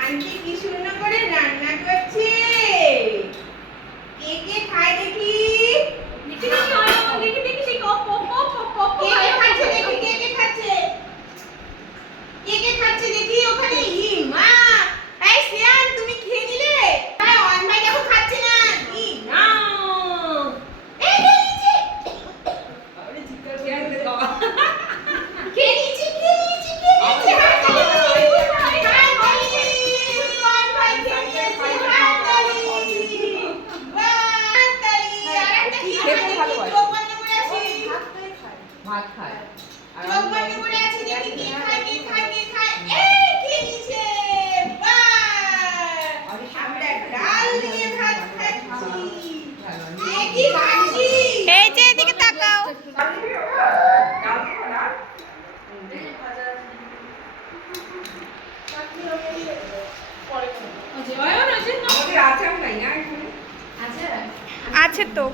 Aunty কি সুন্দর করে রান্না করছে। কে কে খায় দেখি? কে খাচ্ছে দেখি ওখানে? ই মা, এই সিয়ান তুমি খেয়ে নিলে? অন ভাই দেখো খাচ্ছে না। ই না, এই খেয়ে নিচ্ছে। আরে চিৎকার করে দাও। খেয়ে নিচ্ছে। ভাত খায় আর লোক বন্ধ করে আছে দেখি কে খায় এই খেয়ে নিছে। বাহ, আমরা ডাল দিয়ে ভাত খাচ্ছি। কি খাচ্ছি? এই যে এদিকে তাকাও। আছে তো।